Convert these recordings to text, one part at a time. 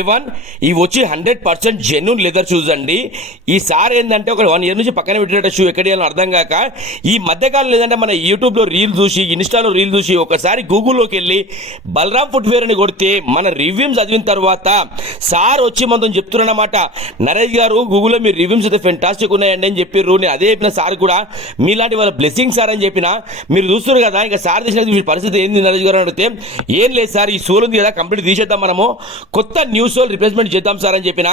Everyone ఇవి వచ్చి 100% genuine leather shoes అండి. ఈసారి ఏంటంటే ఒక 1 ఇయర్ నుంచి పక్కన పెట్టినట్టు షూ ఎక్కడ చేయాలని అర్థం కాక ఈ మధ్యకాలం లేదంటే మన యూట్యూబ్లో రీల్ చూసి ఇన్స్టాలో రీల్ చూసి ఒకసారి గూగుల్లోకి వెళ్ళి బలరామ్ ఫుట్వేర్ అని కొడితే మన రివ్యూస్ చదివిన తర్వాత సార్ వచ్చి మనం చెప్తున్నారన్నమాట, నరేష్ గారు గూగుల్లో మీ రివ్యూస్ అయితే ఫెంటాస్టిక్ ఉన్నాయండి అని చెప్పారు. నేను అదే చెప్పిన సార్ కూడా మీలాంటి వాళ్ళ బ్లెస్సింగ్ సార్ అని చెప్పిన. మీరు చూస్తున్నారు కదా, ఇంకా సార్ తీసిన పరిస్థితి ఏంది నరేష్ గారు అని అడిగితే ఏం లేదు సార్, ఈ సోల్ ఉంది కదా కంప్లీట్ తీసేద్దాం, మనము కొత్త న్యూ సోల్ రిప్లేస్మెంట్ చేద్దాం సార్ అని చెప్పిన.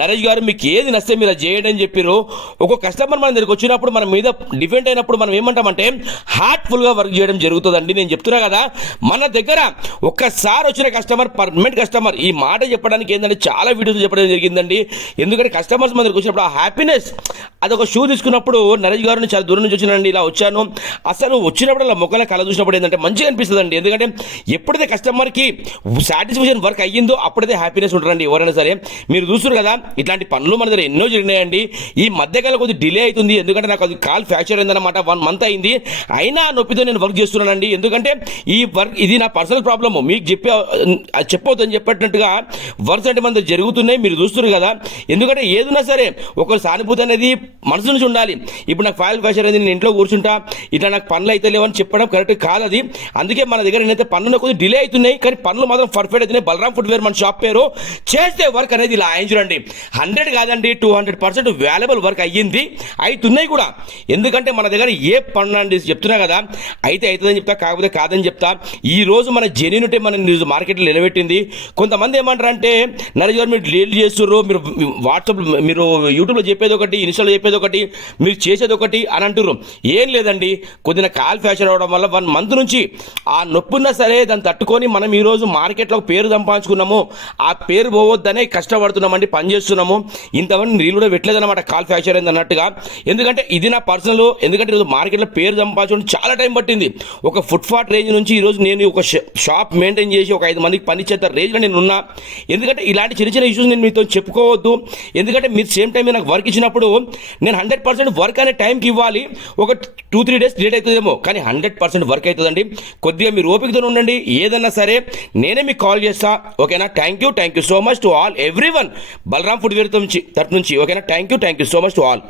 నరేష్ గారు మీకు ఏది నస్తే మీరు చేయండి అని చెప్పారు. ఒక కస్టమర్ మన దగ్గరికి వచ్చినప్పుడు మన మీద డిపెండ్ అయినప్పుడు మనం ఏమంటామంటే హార్ట్ఫుల్గా వర్క్ చేయడం జరుగుతుందండి. నేను చెప్తున్నా కదా, మన దగ్గర ఒక్కసారి వచ్చిన కస్టమర్ పర్మనెంట్ కస్టమర్. ఈ మాట చెప్పడానికి ఏంటంటే చాలా వీడియోస్ చెప్పడం జరిగిందండి. ఎందుకంటే కస్టమర్స్ మన దగ్గరికి వచ్చినప్పుడు ఆ హ్యాపీనెస్, అదొక షూ తీసుకున్నప్పుడు నరేష్ గారు చాలా దూరం నుంచి వచ్చినండి, ఇలా వచ్చాను అసలు వచ్చినప్పుడు అలా మొక్కల కళ చూసినప్పుడు ఏంటంటే మంచిగా అనిపిస్తుంది అండి. ఎందుకంటే ఎప్పుడైతే కస్టమర్కి సాటిస్ఫాక్షన్ వర్క్ అయ్యిందో అప్పుడైతే హ్యాపీనెస్ ఉంటారండి ఎవరైనా సరే. మీరు చూస్తారు కదా, ఇట్లాంటి పనులు మన దగ్గర ఎన్నో జరిగినాయండి. ఈ మధ్యకాలం కొద్దిగా డిలే అవుతుంది, ఎందుకంటే నాకు అది కాల్ ఫ్రాక్చర్ అయిందన్నమాట. 1 మంత్ అయింది, అయినా నొప్పితో నేను వర్క్ చేస్తున్నానండి. ఎందుకంటే ఈ వర్క్ ఇది నా పర్సనల్ ప్రాబ్లమ్, మీకు చెప్పవద్దని చెప్పినట్టుగా వర్క్స్ అంటే మన దగ్గర జరుగుతున్నాయి, మీరు చూస్తున్నారు కదా. ఎందుకంటే ఏదైనా సరే ఒక సానుభూతి అనేది మనసు నుంచి ఉండాలి. ఇప్పుడు నాకు ఫైల్ ఫ్రాక్చర్ అయింది, నేను ఇంట్లో కూర్చుంటా, ఇట్లా నాకు పనులు అయితే లేవని చెప్పడం కరెక్ట్ కాదు అది. అందుకే మన దగ్గర ఏంటంటే పనులు కొద్దిగా డిలే అవుతున్నాయి, కానీ పనులు మాత్రం పర్ఫెక్ట్ అవుతున్నాయి. బలరామ్ ఫుట్వేర్ మన షాప్ పేరు. చేస్తే వర్క్ అనేది ఇలా చూడండి, 100 కాదండి 200% వాల్యుబుల్ వర్క్ అయ్యింది, అవుతున్నాయి కూడా. ఎందుకంటే మన దగ్గర ఏ పనులు అండి చెప్తున్నా కదా, అయితే అవుతుందని చెప్తా, కాకపోతే కాదని చెప్తా. ఈ రోజు మన జెన్యూనిటీ మన న్యూస్ మార్కెట్లో నిలబెట్టింది. కొంతమంది ఏమంటారు అంటే నరేష్ గారు మీరు డీల్ చేస్తున్నారు, మీరు వాట్సాప్ మీరు యూట్యూబ్లో చెప్పేది ఒకటి, ఇన్స్టాలో చెప్పేది ఒకటి, మీరు చేసేది ఒకటి అని అంటున్నారు. ఏం లేదండి, కొద్దిగా కాల్ ఫ్యాక్చర్ అవడం వల్ల 1 మంత్ నుంచి ఆ నొప్పి ఉన్నా సరే దాన్ని తట్టుకొని మనం ఈరోజు మార్కెట్లో పేరు సంపాదించుకున్నాము. ఆ పేరు పోవద్దనే కష్టపడుతున్నామండి, పని చేస్తున్నాము. ఇంతవరకు రీల్ కూడా పెట్టలేదన్నమాట కాల్ ఫ్యాక్చర్ అయింది అన్నట్టుగా. ఎందుకంటే ఇది నా పర్సనల్, ఎందుకంటే ఈరోజు మార్కెట్లో పేరు సంపాదించడం చాలా టైం పట్టింది. ఒక ఫుట్పాత్ రేంజ్ నుంచి ఈరోజు నేను ఒక షాప్ మెయింటైన్ చేసి ఒక 5 మందికి పని చేత రేంజ్లో నేను ఉన్నా. ఎందుకంటే ఇలాంటి చిన్న చిన్న ఇష్యూస్ నేను మీతో చెప్పుకోవద్దు. ఎందుకంటే మీరు సేమ్ టైం నాకు వర్క్ ఇచ్చినప్పుడు నేను 100% వర్క్ అనే టైంకి ఇవ్వాలి. ఒక 2-3 డేస్ లేట్ అవుతుందేమో, కానీ 100% వర్క్ అవుతుందండి. కొద్దిగా మీరు ఓపికతో ఉండండి, ఏదన్నా సరే నేనే మీకు కాల్ చేస్తా. ఓకేనా? Thank you so much to all everyone Balaram footwear తరఫు నుంచి. ఓకేనా? Thank you so much to all.